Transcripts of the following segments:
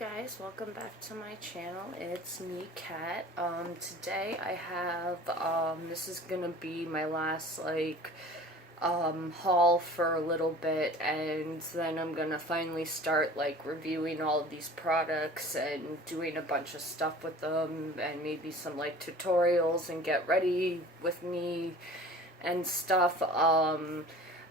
guys, welcome back to my channel. It's me, Kat. Today I have, this is gonna be my last, haul for a little bit, and then I'm gonna finally start, reviewing all of these products and doing a bunch of stuff with them, and maybe some, tutorials and get ready with me and stuff.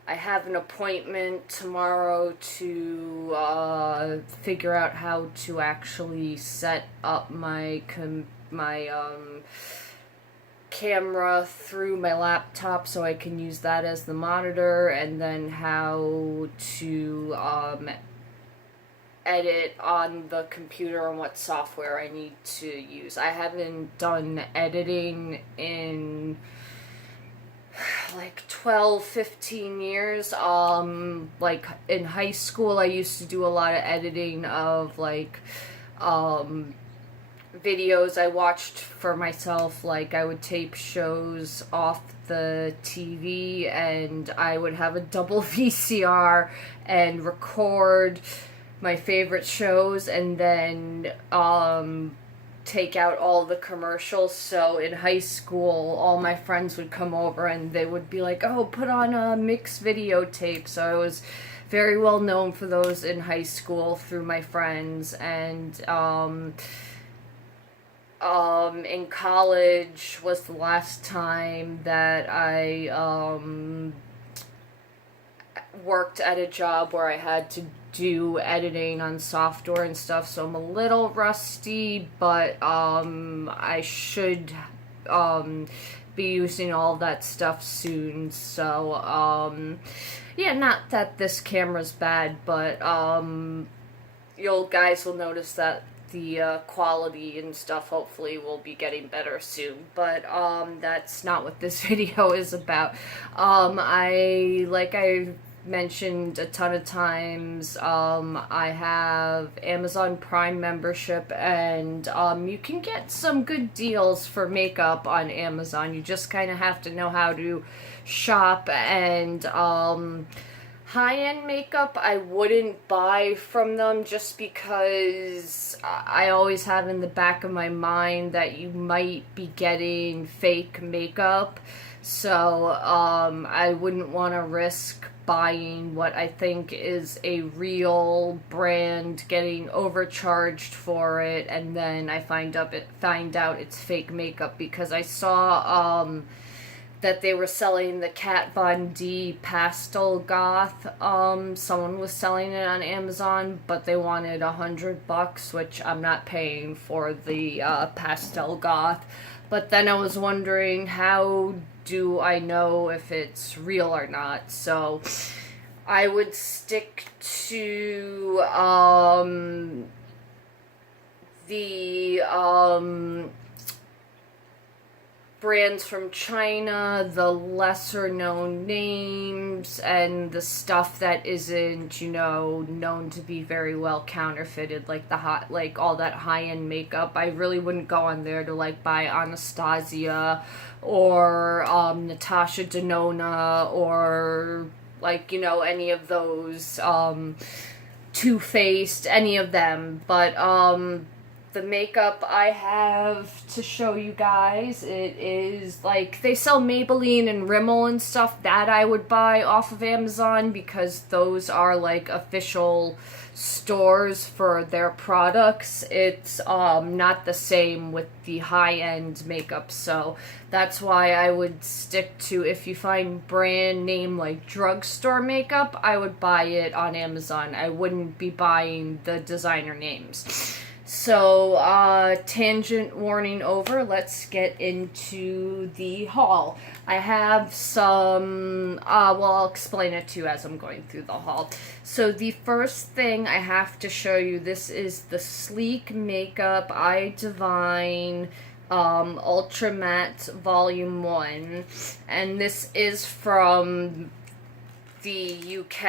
I have an appointment tomorrow to figure out how to actually set up my camera through my laptop so I can use that as the monitor, and then how to edit on the computer and what software I need to use. I haven't done editing in 12-15 years. In high school I used to do a lot of editing of videos I watched for myself. I would tape shows off the TV and I would have a double VCR and record my favorite shows, and then take out all the commercials. So in high school, all my friends would come over and they would be like, oh, put on a mixed videotape. So I was very well known for those in high school through my friends. And in college was the last time that I worked at a job where I had to do editing on software and stuff, so I'm a little rusty, but I should be using all that stuff soon. So yeah, not that this camera's bad, but you guys will notice that the quality and stuff hopefully will be getting better soon. But that's not what this video is about. I mentioned a ton of times, I have Amazon Prime membership, and you can get some good deals for makeup on Amazon. You just kind of have to know how to shop. And high-end makeup I wouldn't buy from them, just because I always have in the back of my mind that you might be getting fake makeup. So I wouldn't want to risk buying what I think is a real brand, getting overcharged for it, and then I find out it's fake makeup, because I saw that they were selling the Kat Von D Pastel Goth. Someone was selling it on Amazon, but they wanted $100, which I'm not paying for the Pastel Goth. But then I was wondering, how do I know if it's real or not? So I would stick to the brands from China, the lesser known names, and the stuff that isn't, known to be very well counterfeited, all that high-end makeup. I really wouldn't go on there to buy Anastasia or Natasha Denona, or any of those Too Faced, any of them. But the makeup I have to show you guys, it is they sell Maybelline and Rimmel and stuff. That I would buy off of Amazon, because those are official stores for their products. It's not the same with the high-end makeup, so that's why I would stick to, if you find brand name drugstore makeup, I would buy it on Amazon. I wouldn't be buying the designer names. So, tangent warning over, let's get into the haul. I have some, I'll explain it to you as I'm going through the haul. So the first thing I have to show you, this is the Sleek Makeup Eye Divine Ultra Matte Volume 1, and this is from the UK,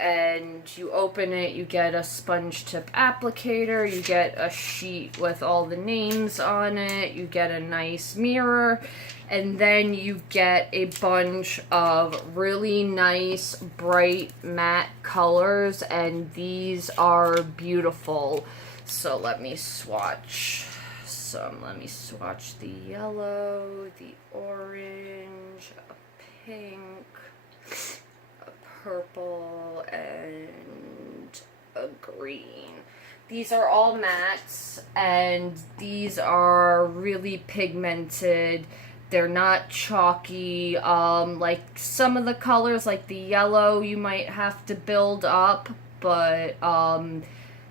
and you open it, you get a sponge tip applicator, you get a sheet with all the names on it, you get a nice mirror, and then you get a bunch of really nice bright matte colors, and these are beautiful. So let me swatch some. Let me swatch the yellow, the orange, a pink, a purple, and a green. These are all mattes, and these are really pigmented. They're not chalky. Like some of the colors, like the yellow, you might have to build up, but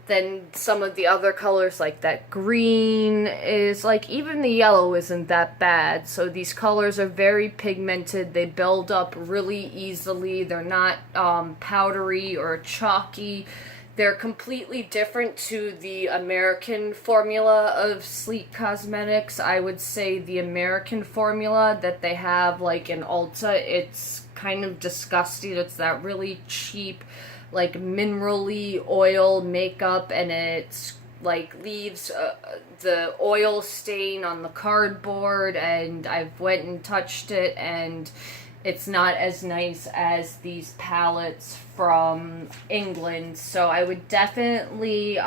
then some of the other colors, like that green, is like, even the yellow isn't that bad. So these colors are very pigmented. They build up really easily. They're not powdery or chalky. They're completely different to the American formula of sleek cosmetics. I would say the American formula that they have like in Ulta, it's kind of disgusting. It's that really cheap, like minerally oil makeup, and it's like leaves the oil stain on the cardboard, and I've went and touched it, and it's not as nice as these palettes from England. So I would definitely,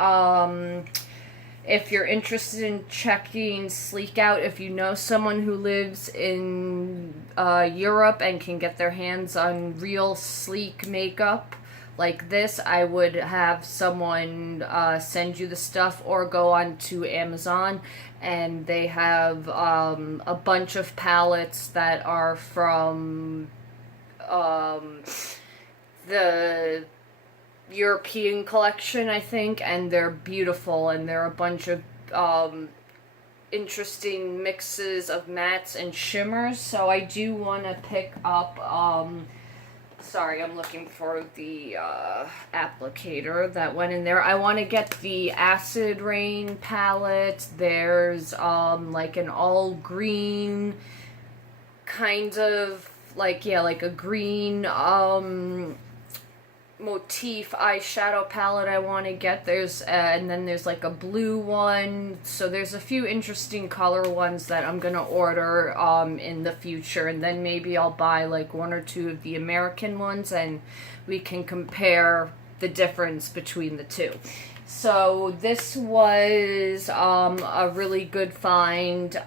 if you're interested in checking Sleek out, if you know someone who lives in Europe and can get their hands on real sleek makeup like this, I would have someone send you the stuff, or go on to Amazon, and they have a bunch of palettes that are from the European collection, I think, and they're beautiful, and they're a bunch of interesting mixes of mattes and shimmers. So I do want to pick up sorry, I'm looking for the applicator that went in there. I want to get the Acid Rain palette. There's like an all green kind of, like, yeah, like a green motif eyeshadow palette I want to get. There's and then there's like a blue one. So there's a few interesting color ones that I'm gonna order in the future, and then maybe I'll buy like one or two of the American ones, and we can compare the difference between the two. So this was a really good find.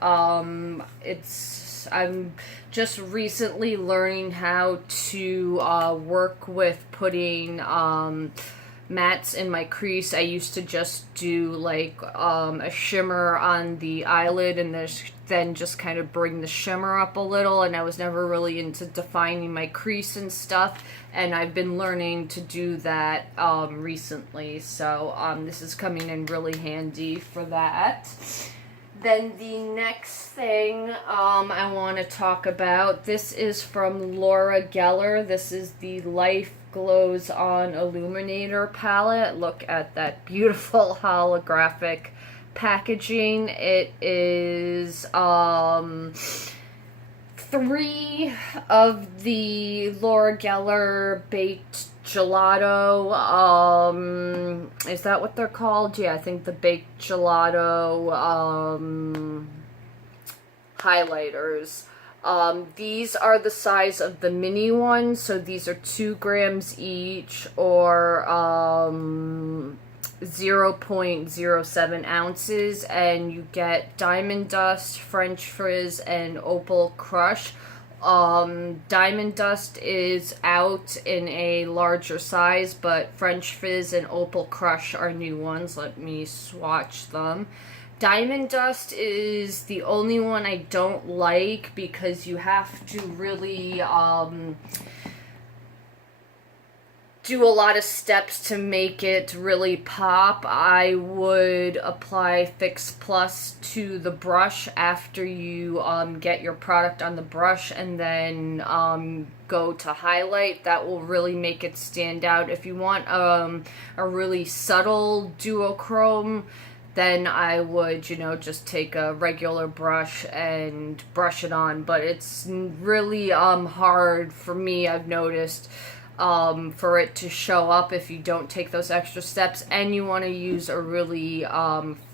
I'm just recently learning how to work with putting mattes in my crease. I used to just do like a shimmer on the eyelid, and then just kind of bring the shimmer up a little, and I was never really into defining my crease and stuff, and I've been learning to do that recently. So this is coming in really handy for that. Then the next thing I want to talk about, this is from Laura Geller. This is the Life Glows On Illuminator palette. Look at that beautiful holographic packaging. It is 3 of the Laura Geller Baked Gelato, is that what they're called? Yeah, I think the Baked Gelato highlighters. These are the size of the mini ones, so these are 2 grams each, or 0.07 ounces, and you get Diamond Dust, French Frizz, and Opal Crush. Diamond Dust is out in a larger size, but French Fizz and Opal Crush are new ones. Let me swatch them. Diamond Dust is the only one I don't like, because you have to really do a lot of steps to make it really pop. I would apply Fix Plus to the brush after you get your product on the brush, and then go to highlight. That will really make it stand out. If you want a really subtle duochrome, then I would, you know, just take a regular brush and brush it on. But it's really hard for me, I've noticed, for it to show up if you don't take those extra steps, and you want to use a really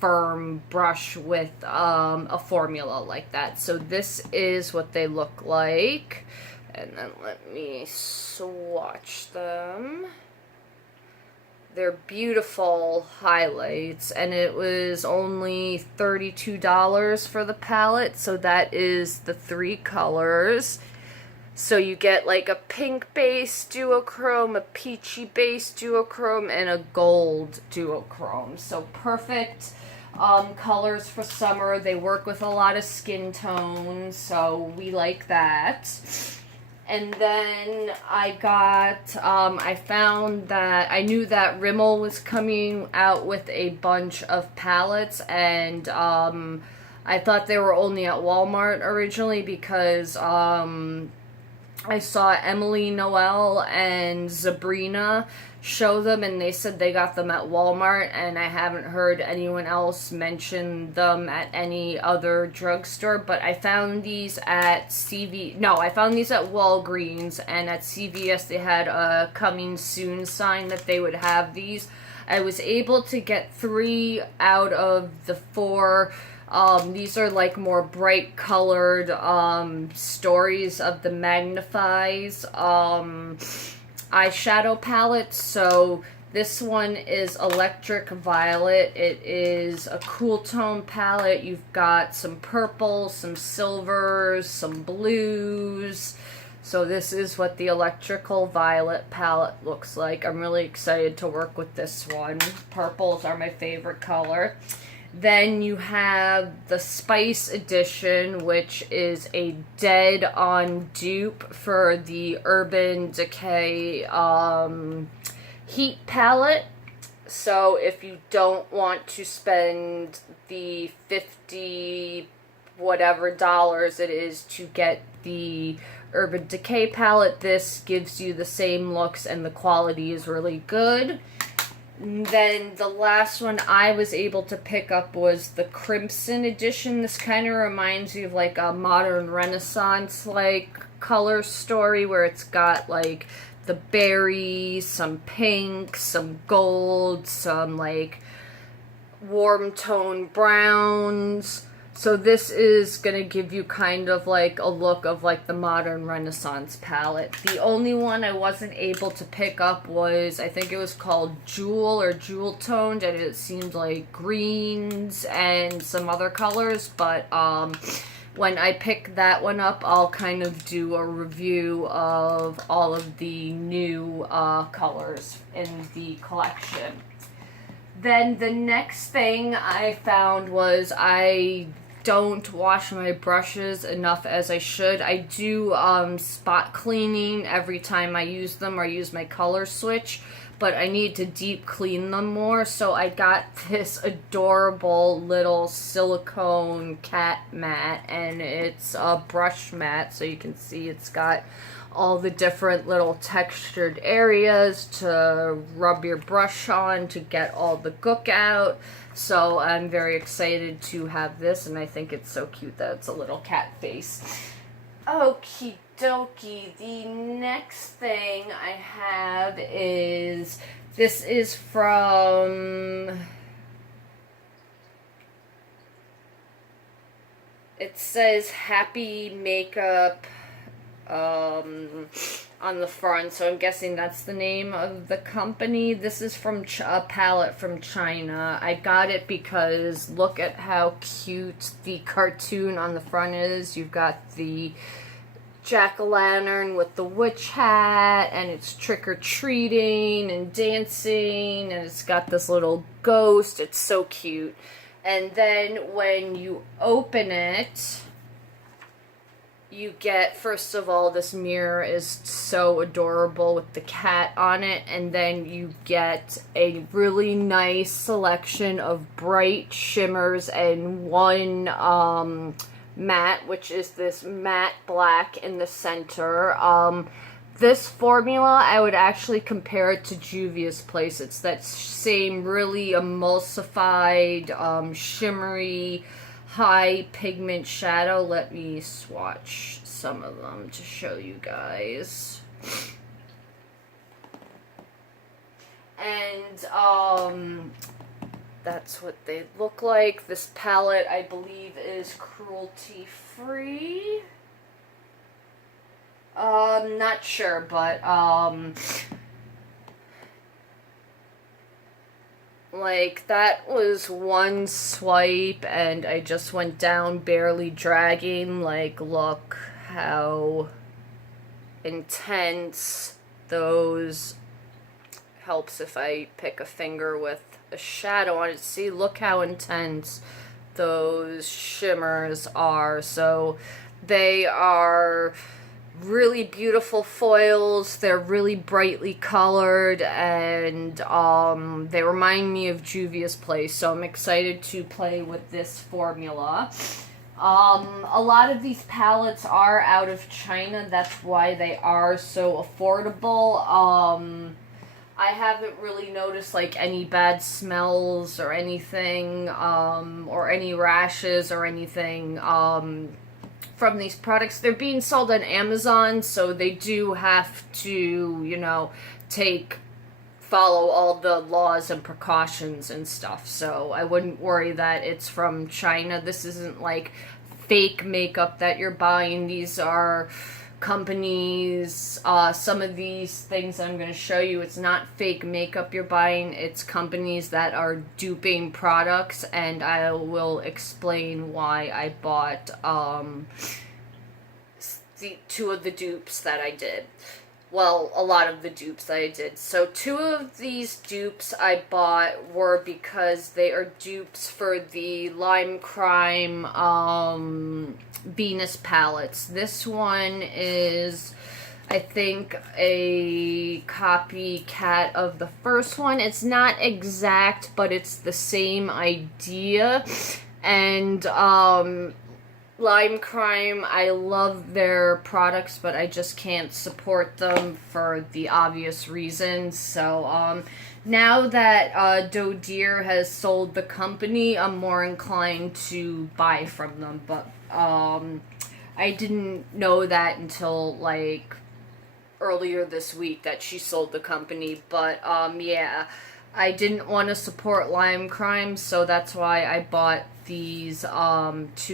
firm brush with a formula like that. So this is what they look like, and then let me swatch them. They're beautiful highlights, and it was only $32 for the palette, so that is the 3 colors. So you get like a pink base duochrome, a peachy base duochrome, and a gold duochrome. So perfect colors for summer. They work with a lot of skin tones, so we like that. And then I found that, I knew that Rimmel was coming out with a bunch of palettes, and I thought they were only at Walmart originally because I saw Emily Noel and Sabrina show them, and they said they got them at Walmart, and I haven't heard anyone else mention them at any other drugstore. But I found these at I found these at Walgreens, and at CVS they had a coming soon sign that they would have these. I was able to get 3 out of the 4. These are like more bright colored stories of the MAGNIF'EYES eyeshadow palette. So this one is Electric Violet. It is a cool tone palette. You've got some purples, some silvers, some blues. So this is what the Electrical Violet palette looks like. I'm really excited to work with this one. Purples are my favorite color. Then you have the Spice Edition, which is a dead-on dupe for the Urban Decay Heat palette. So if you don't want to spend the 50 whatever dollars it is to get the Urban Decay palette, this gives you the same looks and the quality is really good. Then the last one I was able to pick up was the Crimson Edition. This kind of reminds me of like a modern Renaissance like color story where it's got like the berries, some pink, some gold, some like warm tone browns. So this is going to give you kind of like a look of like the modern Renaissance palette. The only one I wasn't able to pick up was, I think it was called Jewel or Jewel Toned, and it seemed like greens and some other colors. But when I pick that one up, I'll kind of do a review of all of the new colors in the collection. Then the next thing I found was I don't wash my brushes enough as I should. I do spot cleaning every time I use them or use my color switch, but I need to deep clean them more. So I got this adorable little silicone cat mat, and it's a brush mat, so you can see it's got all the different little textured areas to rub your brush on to get all the gook out. So I'm very excited to have this, and I think it's so cute that it's a little cat face. Okie dokie. The next thing I have is, this is from, it says Happy Makeup on the front, so I'm guessing that's the name of the company. This is from a palette from China. I got it because look at how cute the cartoon on the front is. You've got the jack-o'-lantern with the witch hat, and it's trick-or-treating and dancing, and it's got this little ghost. It's so cute. And then when you open it, you get, first of all, this mirror is so adorable with the cat on it, and then you get a really nice selection of bright shimmers and one matte, which is this matte black in the center. This formula, I would actually compare it to Juvia's Place. It's that same really emulsified, shimmery, high pigment shadow. Let me swatch some of them to show you guys. And that's what they look like. This palette, I believe, is cruelty free. Not sure, but Like, that was one swipe, and I just went down barely dragging. Like, look how intense those... Helps if I pick a finger with a shadow on it. See, look how intense those shimmers are. So they are really beautiful foils. They're really brightly colored, and they remind me of Juvia's Place, so I'm excited to play with this formula. A lot of these palettes are out of China. That's why they are so affordable. I haven't really noticed like any bad smells or anything, or any rashes or anything, from these products. They're being sold on Amazon, so they do have to, you know, follow all the laws and precautions and stuff. So I wouldn't worry that it's from China. This isn't like fake makeup that you're buying. These are companies, some of these things I'm going to show you, it's not fake makeup you're buying, it's companies that are duping products, and I will explain why I bought the two of the dupes that I did. Well, a lot of the dupes that I did. So two of these dupes I bought were because they are dupes for the Lime Crime Venus palettes. This one is, I think, a copycat of the first one. It's not exact, but it's the same idea. And Lime Crime, I love their products, but I just can't support them for the obvious reasons. So, now that Doe Deer has sold the company, I'm more inclined to buy from them. But, I didn't know that until, like, earlier this week that she sold the company. But, yeah, I didn't want to support Lime Crime, so that's why I bought these two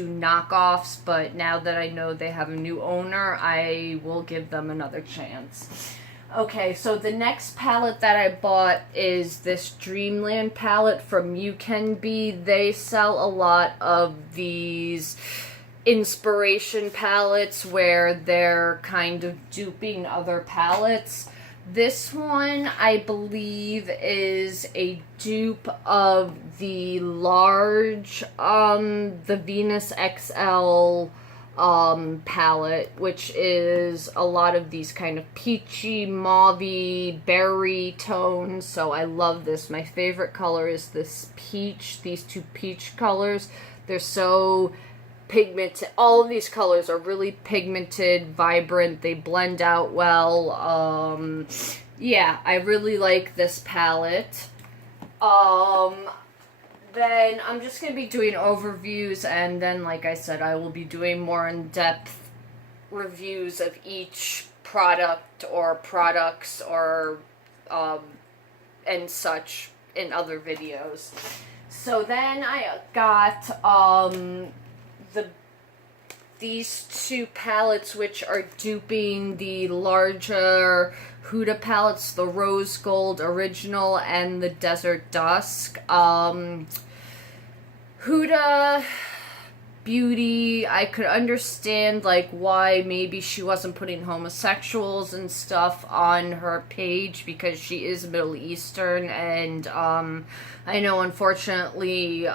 knockoffs, but now that I know they have a new owner, I will give them another chance. Okay, so the next palette that I bought is this Dreamland palette from You Can Be. They sell a lot of these inspiration palettes where they're kind of duping other palettes. This one, I believe, is a dupe of the large, the Venus XL, palette, which is a lot of these kind of peachy, mauvey, berry tones, so I love this. My favorite color is this peach, these two peach colors. They're so pigmented. All of these colors are really pigmented, vibrant, they blend out well. Yeah, I really like this palette. Then I'm just going to be doing overviews, and then, like I said, I will be doing more in-depth reviews of each product or products or, and such in other videos. So then I got, these two palettes, which are duping the larger Huda palettes, the Rose Gold Original and the Desert Dusk. Huda Beauty, I could understand, like, why maybe she wasn't putting homosexuals and stuff on her page, because she is Middle Eastern, and, I know, unfortunately,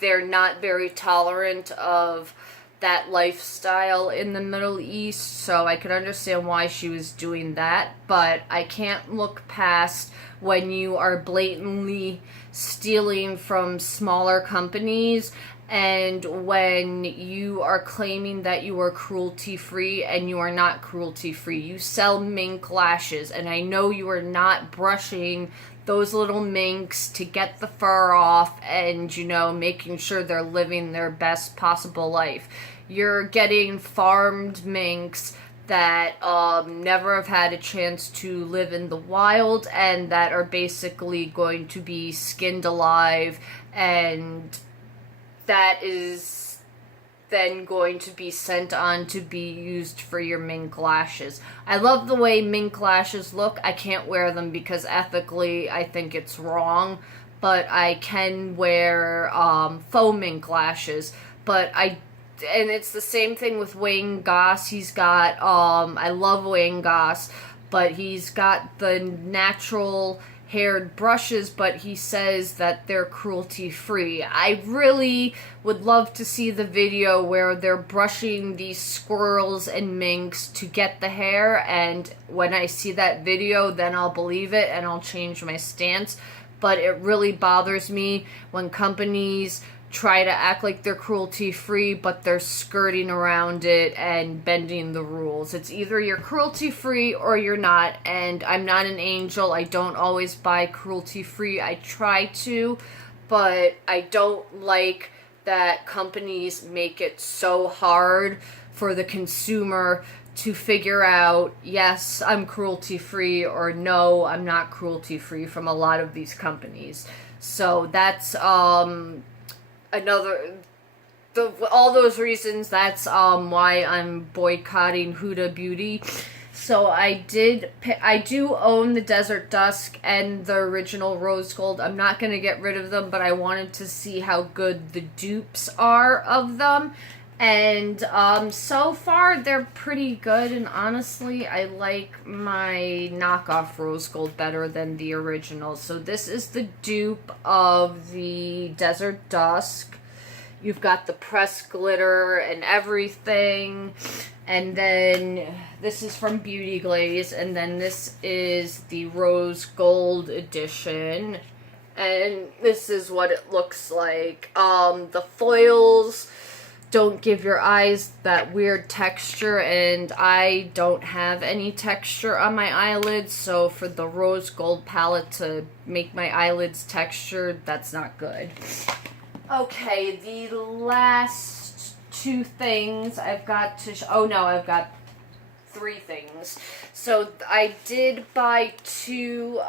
they're not very tolerant of that lifestyle in the Middle East, so I could understand why she was doing that, but I can't look past when you are blatantly stealing from smaller companies, and when you are claiming that you are cruelty-free and you are not cruelty-free. You sell mink lashes, and I know you are not brushing those little minks to get the fur off and, you know, making sure they're living their best possible life. You're getting farmed minks that never have had a chance to live in the wild, and that are basically going to be skinned alive, and that is then going to be sent on to be used for your mink lashes. I love the way mink lashes look. I can't wear them because ethically I think it's wrong, but I can wear faux mink lashes. But and it's the same thing with Wayne Goss. He's got, I love Wayne Goss, but he's got the natural haired brushes, but he says that they're cruelty free. I really would love to see the video where they're brushing these squirrels and minks to get the hair, and when I see that video, then I'll believe it and I'll change my stance. But it really bothers me when companies try to act like they're cruelty-free, but they're skirting around it and bending the rules. It's either you're cruelty-free or you're not, and I'm not an angel. I don't always buy cruelty-free. I try to, but I don't like that companies make it so hard for the consumer to figure out, yes, I'm cruelty-free, or no, I'm not cruelty-free from a lot of these companies. So that's, all those reasons, that's why I'm boycotting Huda Beauty. So I do own the Desert Dusk and the original Rose Gold. I'm not going to get rid of them, but I wanted to see how good the dupes are of them. And so far they're pretty good, and honestly I like my knockoff Rose Gold better than the original. So this is the dupe of the Desert Dusk. You've got the pressed glitter and everything. And then this is from Beauty Glaze. And then this is the Rose Gold edition. And this is what it looks like. The foils don't give your eyes that weird texture, and I don't have any texture on my eyelids, so for the Rose Gold palette to make my eyelids textured, that's not good. Okay, the last two things I've got to I've got three things. So I did buy two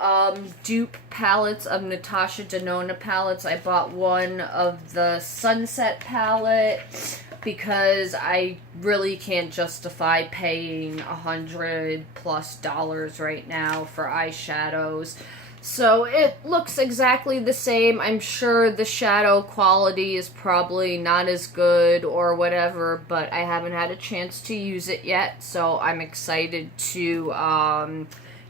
dupe palettes of Natasha Denona palettes. I bought one of the Sunset palette because I really can't justify paying $100+ right now for eyeshadows. So it looks exactly the same. I'm sure the shadow quality is probably not as good or whatever, but I haven't had a chance to use it yet, so I'm excited to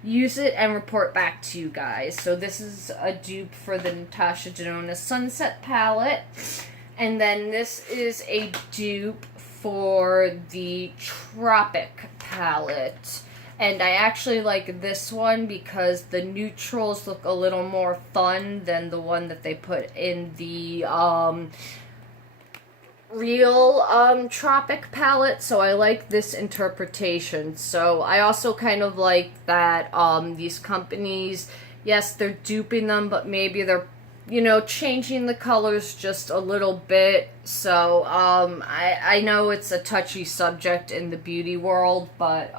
use it and report back to you guys. So this is a dupe for the Natasha Denona Sunset palette, and then this is a dupe for the Tropic palette. And I actually like this one because the neutrals look a little more fun than the one that they put in the real Tropic palette. So I like this interpretation. So I also kind of like that these companies, yes, they're duping them, but maybe they're, you know, changing the colors just a little bit. So I know it's a touchy subject in the beauty world, but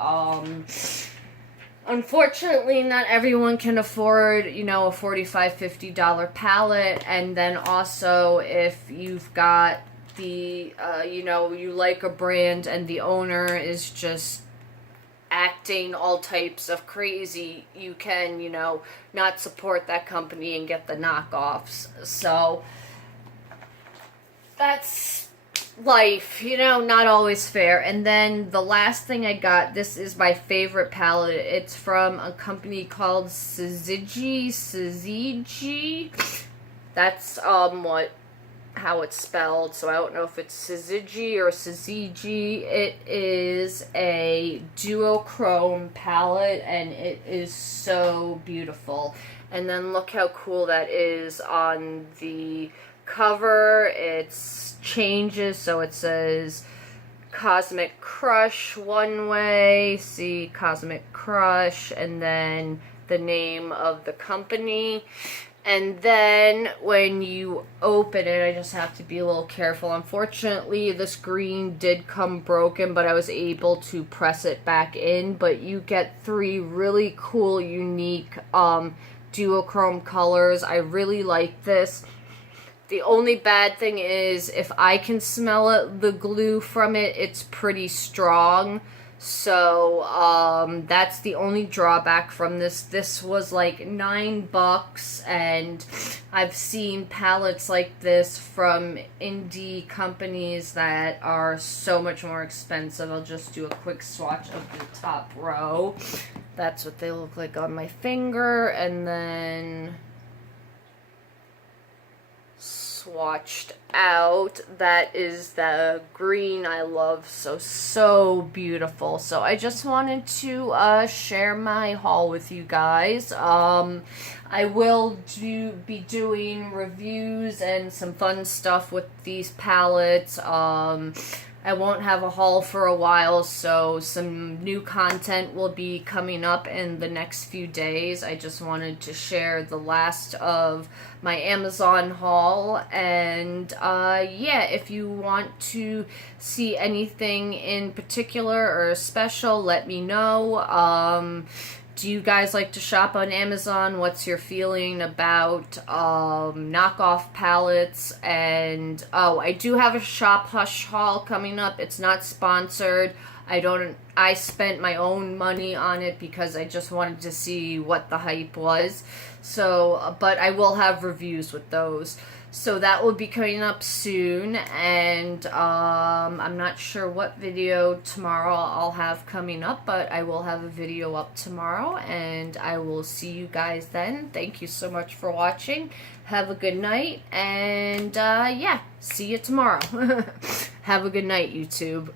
unfortunately not everyone can afford, you know, a $45, $50 palette. And then also if you've got the you know, you like a brand and the owner is just acting all types of crazy, you can, you know, not support that company and get the knockoffs. So that's life, you know, not always fair. And then the last thing I got, this is my favorite palette. It's from a company called Syzygy. That's how it's spelled, so I don't know if it's Syzygy or Syzygy. It is a duochrome palette, and it is so beautiful. And then look how cool that is on the cover. It changes, so it says Cosmic Crush one way, see Cosmic Crush, and then the name of the company. And then when you open it, I just have to be a little careful. Unfortunately, the screen did come broken, but I was able to press it back in. But you get three really cool, unique duochrome colors. I really like this. The only bad thing is if I can smell it, the glue from it, it's pretty strong. So that's the only drawback from this. This was like $9, and I've seen palettes like this from indie companies that are so much more expensive. I'll just do a quick swatch of the top row. That's what they look like on my finger, and then swatched out. That is the green I love, so beautiful. So I just wanted to share my haul with you guys. I will be doing reviews and some fun stuff with these palettes. I won't have a haul for a while, so some new content will be coming up in the next few days. I just wanted to share the last of my Amazon haul, and yeah, if you want to see anything in particular or special, let me know. Do you guys like to shop on Amazon? What's your feeling about knockoff palettes? And oh, I do have a Shop Hush haul coming up. It's not sponsored. I spent my own money on it because I just wanted to see what the hype was. So, but I will have reviews with those. So that will be coming up soon, and I'm not sure what video tomorrow I'll have coming up, but I will have a video up tomorrow, and I will see you guys then. Thank you so much for watching. Have a good night, and yeah, see you tomorrow. Have a good night, YouTube.